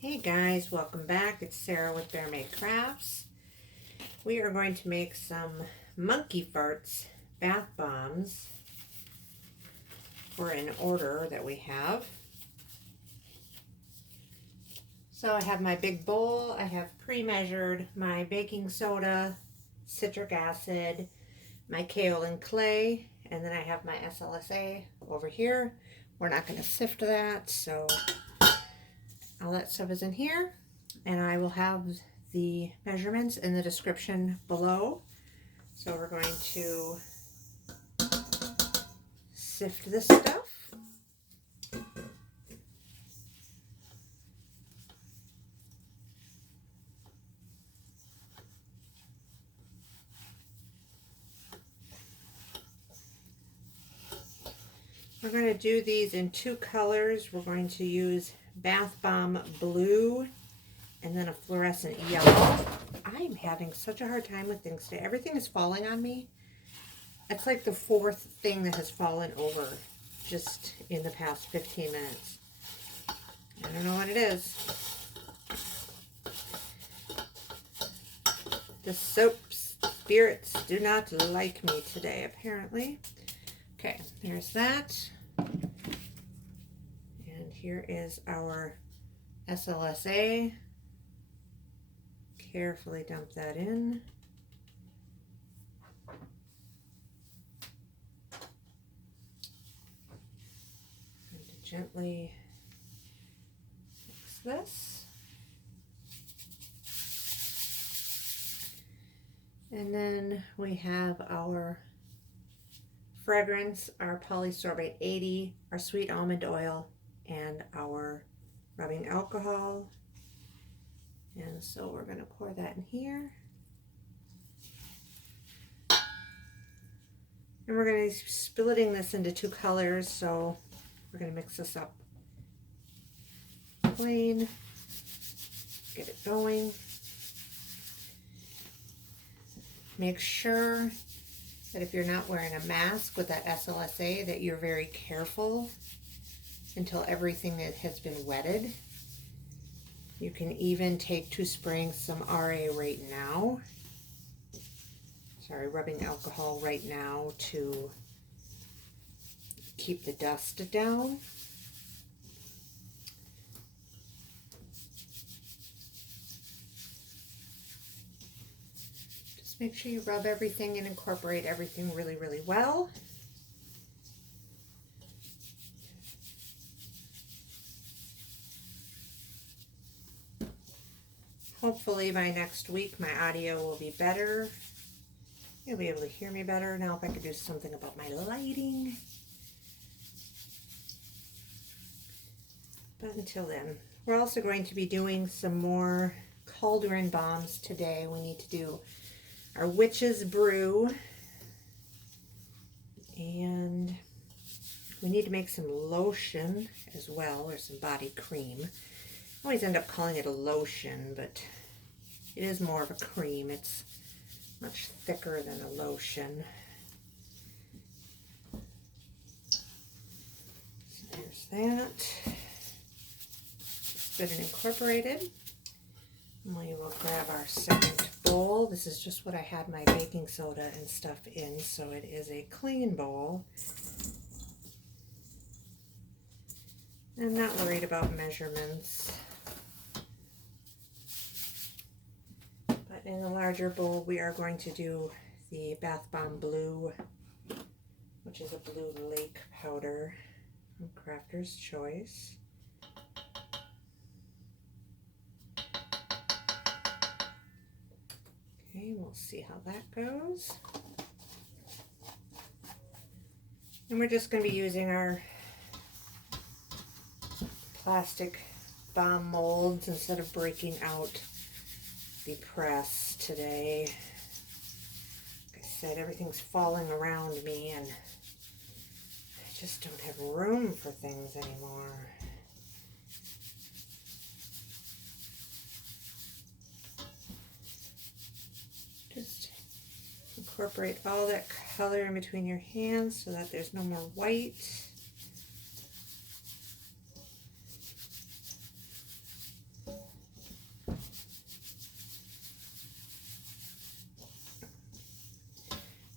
Hey guys, welcome back. It's Sarah with Bear Made Crafts. We are going to make some monkey farts bath bombs for an order that we have. So I have my big bowl. I have pre-measured my baking soda, citric acid, my kaolin clay, and then I have my SLSA over here. We're not going to sift that, so all that stuff is in here, and I will have the measurements in the description below. So we're going to sift this stuff. We're going to do these in two colors. We're going to use Bath Bomb Blue and then a fluorescent yellow. I'm having such a hard time with things today. Everything is falling on me. It's like the fourth thing that has fallen over just in the past 15 minutes. I don't know what it is. The soap spirits do not like me today, apparently. Okay, there's that. And here is our SLSA. Carefully dump that in. And to gently mix this. And then we have our fragrance, our Polysorbate 80, our sweet almond oil, and our rubbing alcohol. And so we're going to pour that in here. And we're going to be splitting this into two colors, so we're going to mix this up plain, get it going. Make sure that if you're not wearing a mask with that SLSA, that you're very careful until everything has been wetted. You can even take to spraying some RA right now. Sorry, rubbing alcohol right now to keep the dust down. Just make sure you rub everything and incorporate everything really, really well. Hopefully by next week my audio will be better. You'll be able to hear me better. Now if I could do something about my lighting. But until then, we're also going to be doing some more cauldron bombs today. We need to do our witch's brew. And we need to make some lotion as well, or some body cream. I always end up calling it a lotion, but it is more of a cream. It's much thicker than a lotion. So there's that. It's been incorporated. And we will grab our second bowl. This is just what I had my baking soda and stuff in, so it is a clean bowl. I'm not worried about measurements. But in the larger bowl, we are going to do the Bath Bomb Blue, which is a blue lake powder from Crafter's Choice. Okay, we'll see how that goes. And we're just going to be using our plastic bomb molds instead of breaking out the press today. Like I said, everything's falling around me and I just don't have room for things anymore. Just incorporate all that color in between your hands so that there's no more white.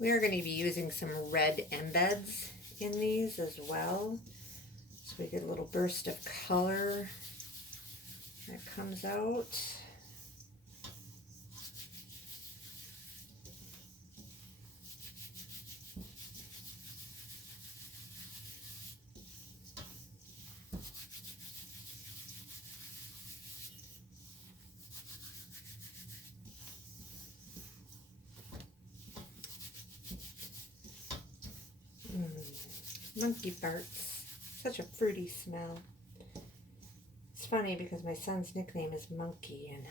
We are going to be using some red embeds in these as well. So we get a little burst of color that comes out. Monkey farts. Such a fruity smell. It's funny because my son's nickname is Monkey, and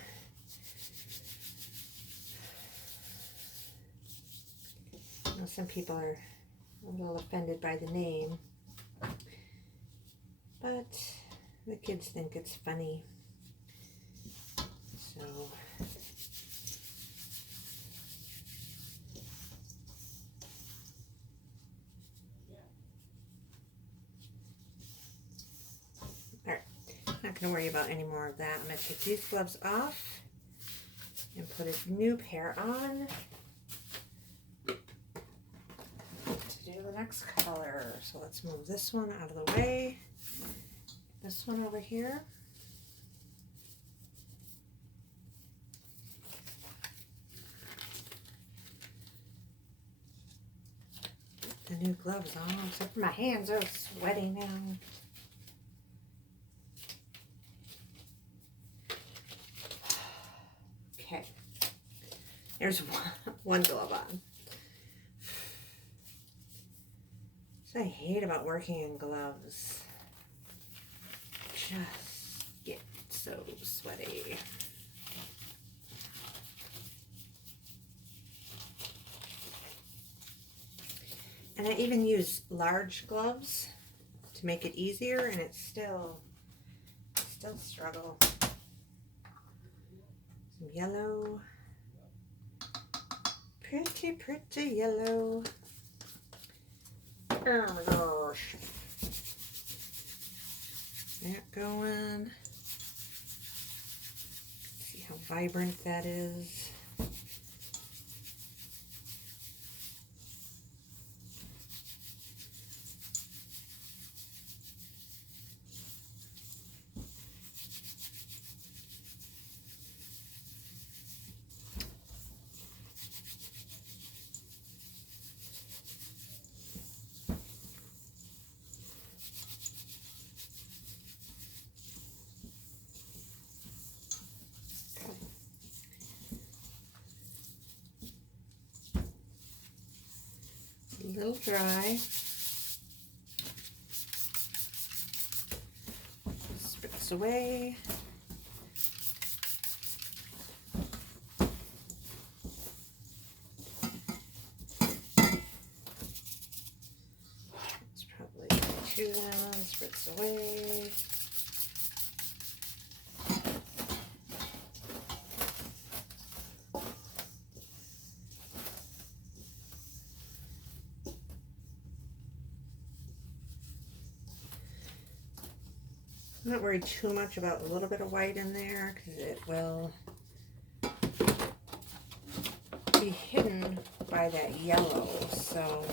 I know some people are a little offended by the name, but the kids think it's funny. So not going to worry about any more of that. I'm going to take these gloves off and put a new pair on to do the next color. So let's move this one out of the way. This one over here. The new gloves on, except for my hands are sweaty now. Okay, there's one glove on. So I hate about working in gloves. Just get so sweaty. And I even use large gloves to make it easier, and it's still struggle. Some yellow, pretty yellow. Oh my gosh. That going. See how vibrant that is. A little dry. Spritz away. It's probably too long. Spritz away. I'm not worried too much about a little bit of white in there because it will be hidden by that yellow. So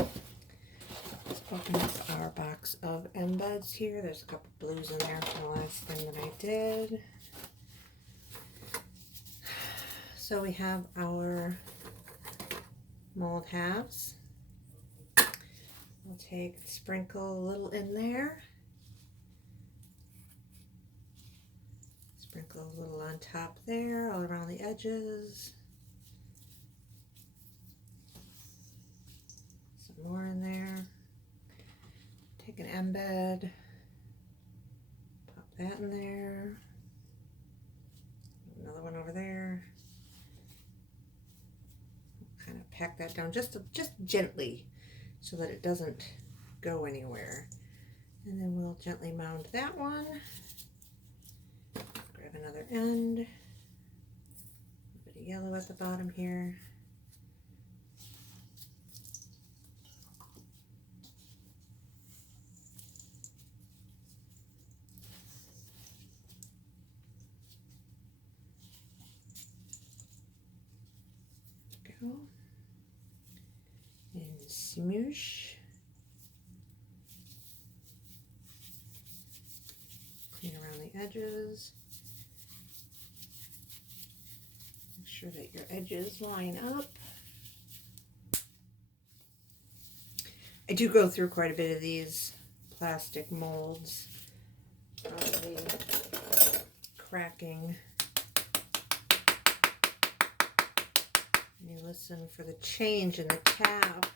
let's open up our box of embeds here. There's a couple blues in there from the last thing that I did. So we have our mold halves. We'll sprinkle a little in there. Sprinkle a little on top there, all around the edges. Some more in there. Take an embed, pop that in there. Another one over there. Kind of pack that down just gently so that it doesn't go anywhere. And then we'll gently mound that one. Another end, a bit of yellow at the bottom here. Go. smoosh. Clean around the edges. Make sure that your edges line up. I do go through quite a bit of these plastic molds. Probably cracking. And you listen for the change in the tap.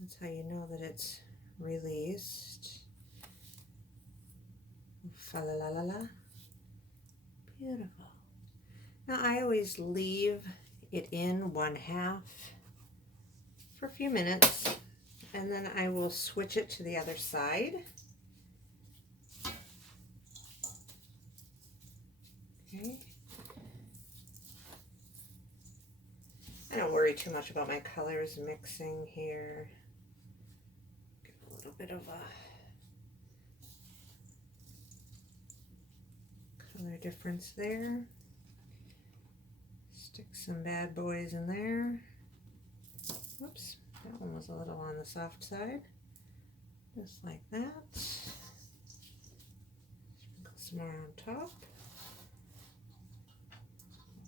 That's how you know that it's released. Fa la la la la. Beautiful. Now I always leave it in 1/2 for a few minutes, and then I will switch it to the other side. Okay. I don't worry too much about my colors mixing here. Get a little bit of a color difference there. Stick some bad boys in there. Whoops, that one was a little on the soft side. Just like that. Sprinkle some more on top.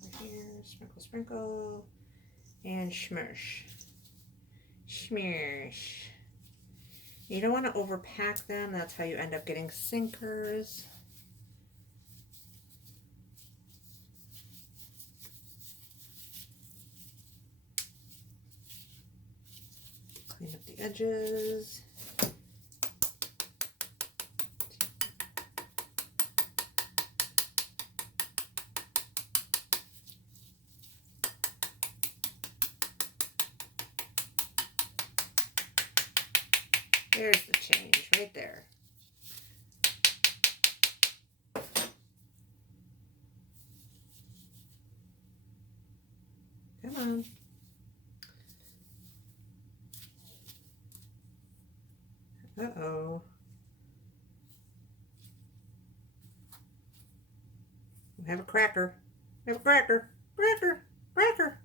Over here, sprinkle, sprinkle. And smush. Smush. You don't want to overpack them. That's how you end up getting sinkers. Clean up the edges. There's the change right there. Come on. Uh-oh. We have a cracker. We have a cracker. Cracker. Cracker.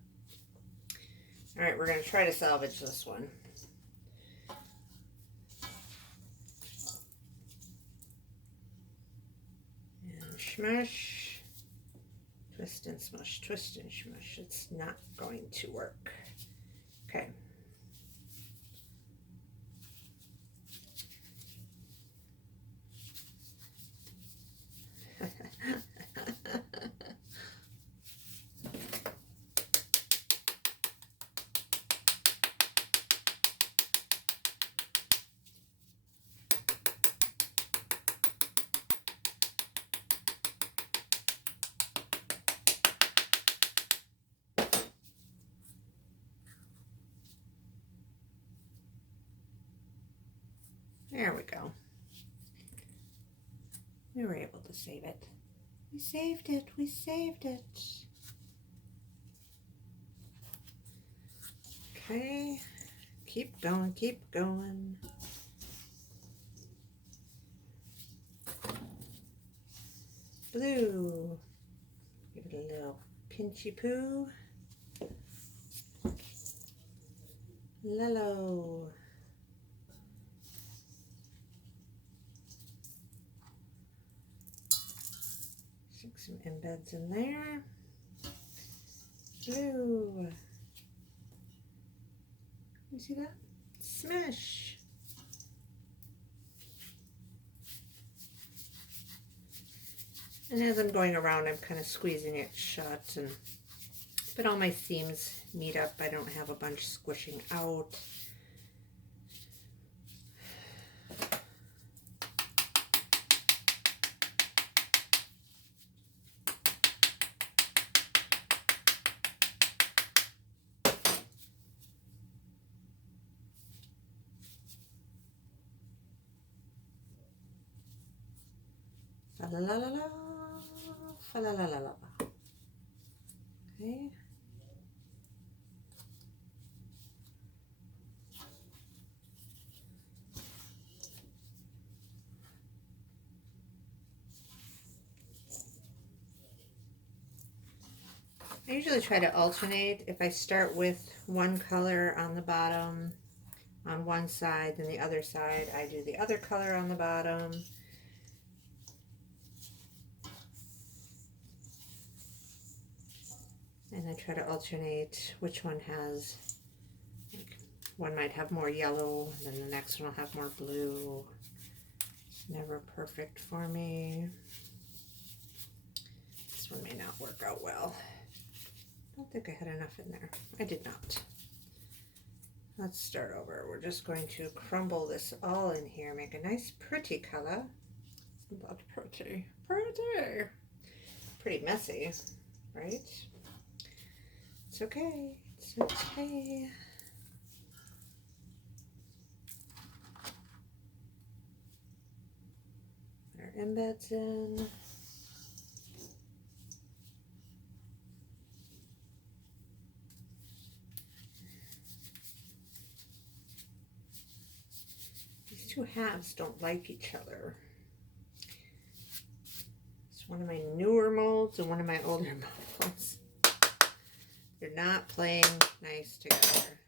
All right, we're going to try to salvage this one. Smush, twist and smush, twist and smush. It's not going to work. Okay. There we go. We were able to save it. We saved it. We saved it. Okay. Keep going. Keep going. Blue. Give it a little pinchy poo. Yellow. Some embeds in there. Blue. You see that? Smash. And as I'm going around, I'm kind of squeezing it shut, but all my seams meet up. I don't have a bunch squishing out. Fa la la la la, fa la la la la. Okay. I usually try to alternate. If I start with one color on the bottom on one side, then the other side I do the other color on the bottom. And I try to alternate which one has, like, one might have more yellow, and then the next one will have more blue. It's never perfect for me. This one may not work out well. I don't think I had enough in there. I did not. Let's start over. We're just going to crumble this all in here, make a nice pretty color. But pretty. Pretty messy, right? It's okay. It's okay. Put our embeds in. These two halves don't like each other. It's one of my newer molds and one of my older molds. They're not playing nice together.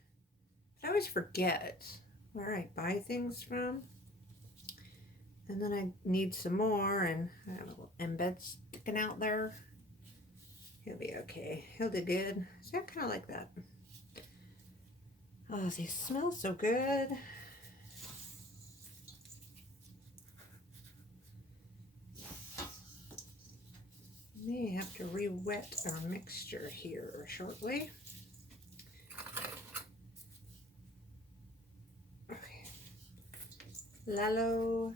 I always forget where I buy things from. And then I need some more, and I have a little embed sticking out there. He'll be okay. He'll do good. So I kind of like that. Oh, they smell so good. May have to re-wet our mixture here shortly. Okay. Lalo,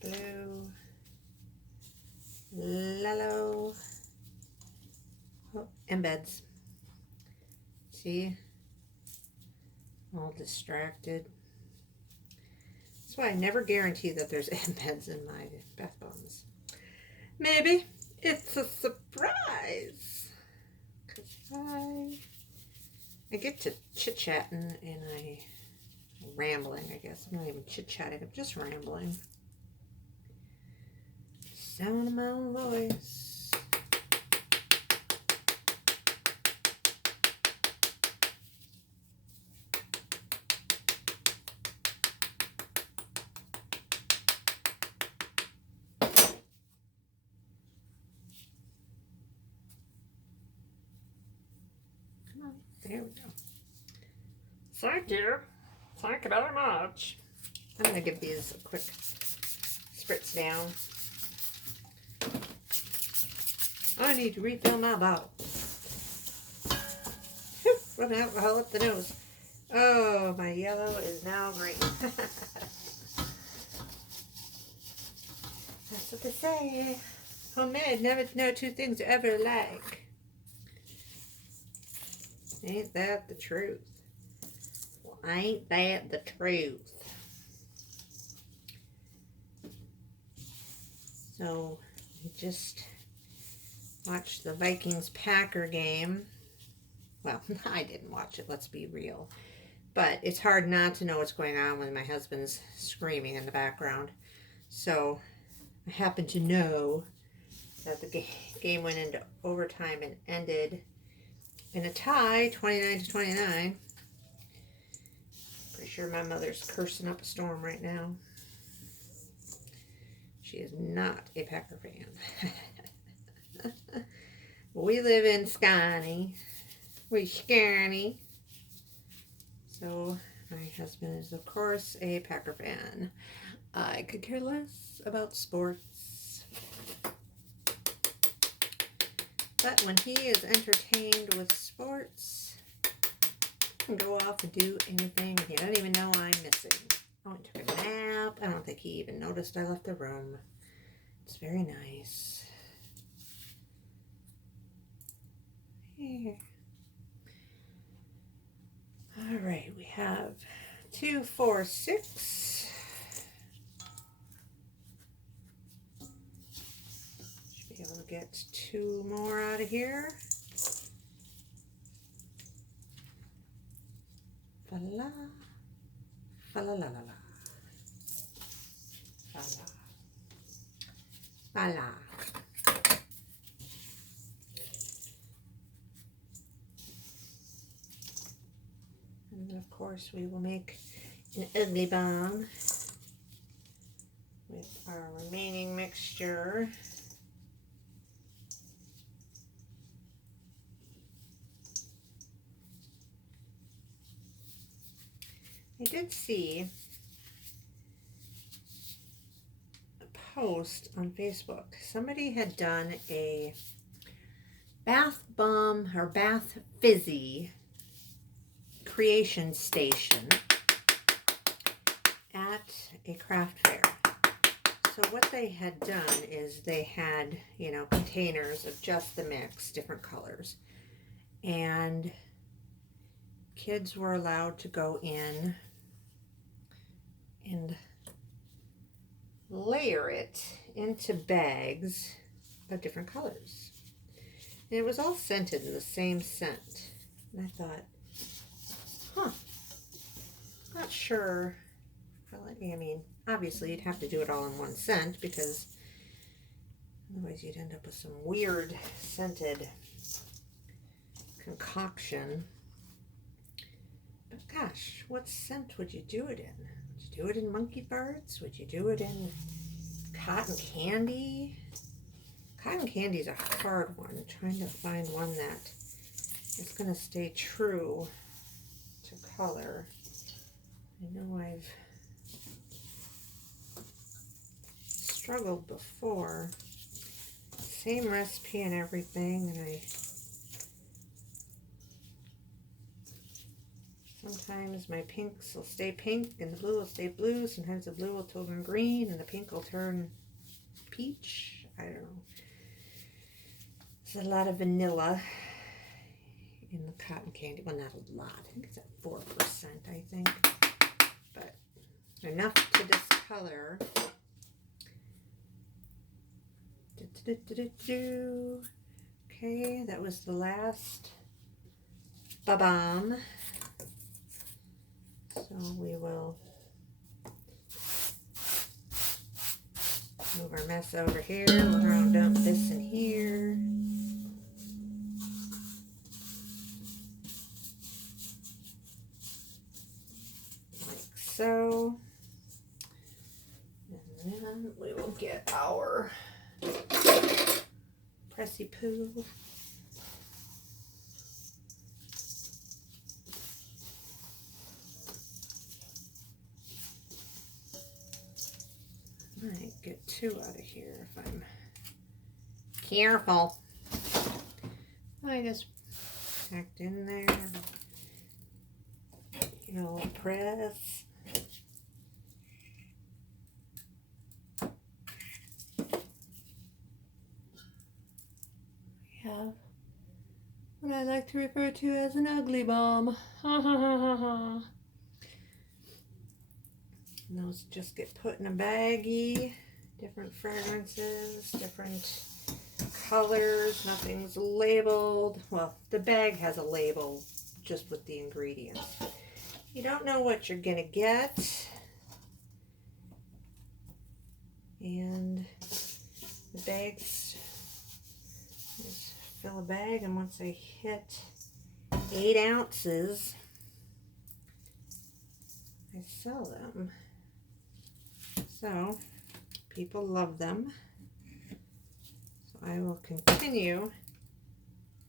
blue, Lalo, oh, embeds. See? All distracted. That's why I never guarantee that there's embeds in my bath bombs. Maybe it's a surprise, because I get to chit-chatting and rambling, I guess. I'm not even chit-chatting, I'm just rambling. Sound of my own voice. There we go. Thank you. Thank you very much. I'm going to give these a quick spritz down. I need to refill my bottle. Whew, run alcohol up the nose. Oh, my yellow is now green. That's what they say. Homemade, never know two things are ever alike. Ain't that the truth? Well, ain't that the truth? So, we just watched the Vikings-Packer game. Well, I didn't watch it, let's be real. But it's hard not to know what's going on when my husband's screaming in the background. So, I happen to know that the game went into overtime and ended in a tie, 29-29. Pretty sure my mother's cursing up a storm right now. She is not a Packer fan. We live in Scotty. We're Scotty. So my husband is, of course, a Packer fan. I could care less about sports. But when he is entertained with sports, he can go off and do anything. He doesn't even know I'm missing. Oh, I took a nap. I don't think he even noticed I left the room. It's very nice. Here. All right, we have 2, 4, 6. Should be able to get 2 more out of here. Fa-la, fa-la-la-la-la. Fa-la. Fa-la. And then, of course, course, we will make an ugly bomb with our remaining mixture. I did see a post on Facebook. Somebody had done a bath bomb or bath fizzy creation station at a craft fair. So what they had done is they had, you know, containers of just the mix, different colors. And kids were allowed to go in and layer it into bags of different colors. And it was all scented in the same scent. And I thought, huh, not sure. I mean, obviously you'd have to do it all in one scent because otherwise you'd end up with some weird scented concoction. But gosh, what scent would you do it in? Would you do it in monkey farts? Would you do it in cotton candy? Cotton candy is a hard one. I'm trying to find one that is going to stay true to color. I know I've struggled before. Same recipe and everything, and sometimes my pinks will stay pink and the blue will stay blue. Sometimes the blue will turn green and the pink will turn peach. I don't know. There's a lot of vanilla in the cotton candy. Well, not a lot. I think it's at 4%, I think. But enough to discolor. Okay, that was the last ba-bomb. So we will move our mess over here. We'll round up this in here. Like so. And then we will get our pressy poo. Might get 2 out of here if I'm careful. I just packed in there. Get a little press. We have what I like to refer to as an ugly bomb. Ha ha ha ha ha. And those just get put in a baggie, different fragrances, different colors, nothing's labeled. Well, the bag has a label just with the ingredients. You don't know what you're gonna get. And the bags, just fill a bag, and once I hit 8 ounces, I sell them. So, people love them. So I will continue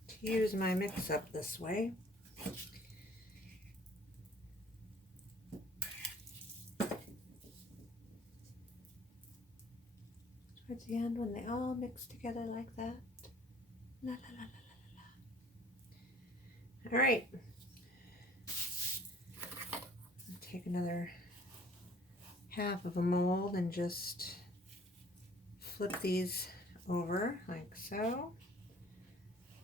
to use my mix-up this way. Towards the end, when they all mix together like that. La, la, la, la, la, la. All right. I'll take another half of a mold and just flip these over like so,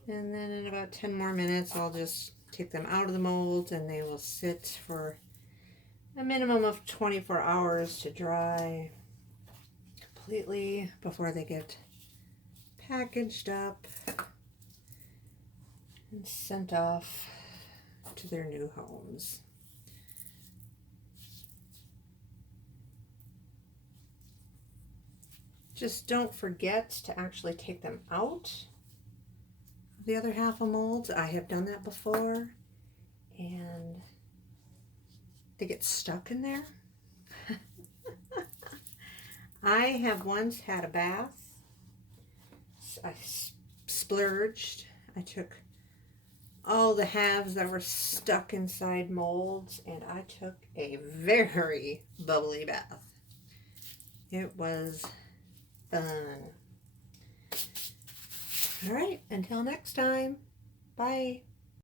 and then in about 10 more minutes I'll just take them out of the mold and they will sit for a minimum of 24 hours to dry completely before they get packaged up and sent off to their new homes. Just don't forget to actually take them out of the other half of molds. I have done that before, and they get stuck in there. I have once had a bath. I splurged. I took all the halves that were stuck inside molds and I took a very bubbly bath. It was fun. All right, until next time. Bye.